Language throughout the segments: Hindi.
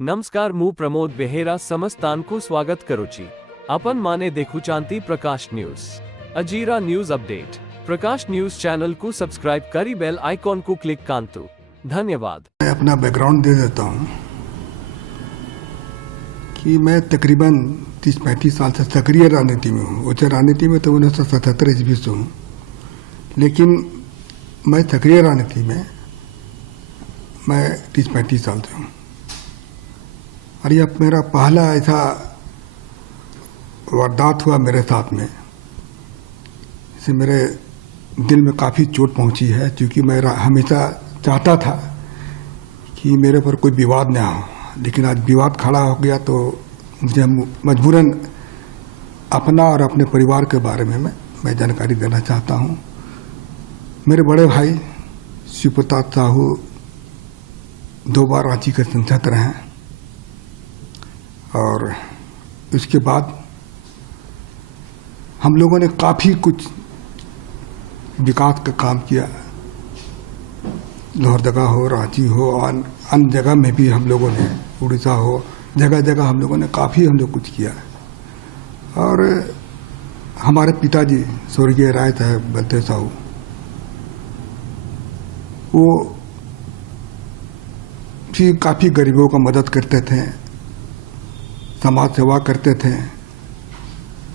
नमस्कार, मु प्रमोद बेहेरा समस्तांकु स्वागत करुची। अपन माने देखुचांती प्रकाश न्यूज अजीरा न्यूज अपडेट। प्रकाश न्यूज चैनल को सब्सक्राइब करी बेल आइकॉन को क्लिक कांतु। धन्यवाद। मैं अपना बैकग्राउंड दे देता हूँ कि मैं तकरीबन 30-35 साल से सक्रिय राजनीति में हूँ। उच्च राजनीति में तो 1977 ईस्वी से हूँ, लेकिन मैं सक्रिय राजनीति में मैं 30-35 साल से हूँ। और यह मेरा पहला ऐसा वारदात हुआ मेरे साथ में, इससे मेरे दिल में काफ़ी चोट पहुंची है, क्योंकि मैं हमेशा चाहता था कि मेरे पर कोई विवाद ना हो, लेकिन आज विवाद खड़ा हो गया तो मुझे मजबूरन अपना और अपने परिवार के बारे में मैं जानकारी देना चाहता हूं। मेरे बड़े भाई शिव प्रताप साहू 2 बार रांची के सांसद रहे हैं, और उसके बाद हम लोगों ने काफ़ी कुछ विकास का काम किया। लोहरदगा हो, रांची हो, और अन्य जगह में भी हम लोगों ने, उड़ीसा हो, जगह जगह हम लोगों ने काफ़ी कुछ किया। और हमारे पिताजी स्वर्गीय राय साहब बलदेव साहू, वो भी काफ़ी गरीबों का मदद करते थे, समाज सेवा करते थे,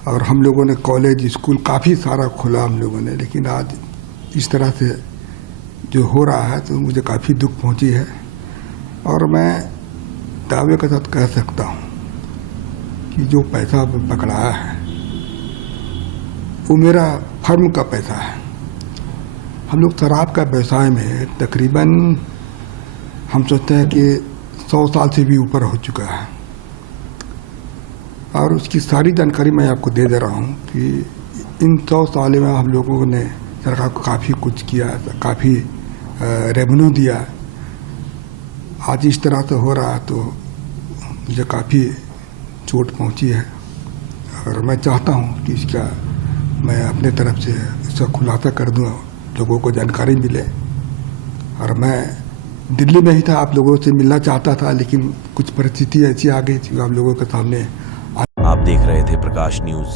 और हम लोगों ने कॉलेज स्कूल काफ़ी सारा खोला हम लोगों ने। लेकिन आज इस तरह से जो हो रहा है तो मुझे काफ़ी दुख पहुंची है, और मैं दावे के साथ कह सकता हूं कि जो पैसा पकड़ाया है वो मेरा फर्म का पैसा है। हम लोग शराब का व्यवसाय में तकरीबन हम सोचते हैं कि 100 साल से भी ऊपर हो चुका है, और उसकी सारी जानकारी मैं आपको दे रहा हूँ कि इन 100 साल में हम लोगों ने सरकार को काफ़ी कुछ किया, काफ़ी रेवेन्यू दिया। आज इस तरह से हो रहा तो मुझे काफ़ी चोट पहुँची है, और मैं चाहता हूँ कि इसका मैं अपने तरफ से इसका खुलासा कर दूँ, लोगों को जानकारी मिले। और मैं दिल्ली में ही था, आप लोगों से मिलना चाहता था, लेकिन कुछ परिस्थिति ऐसी आ गई थी आप लोगों के सामने। आप देख रहे थे प्रकाश न्यूज।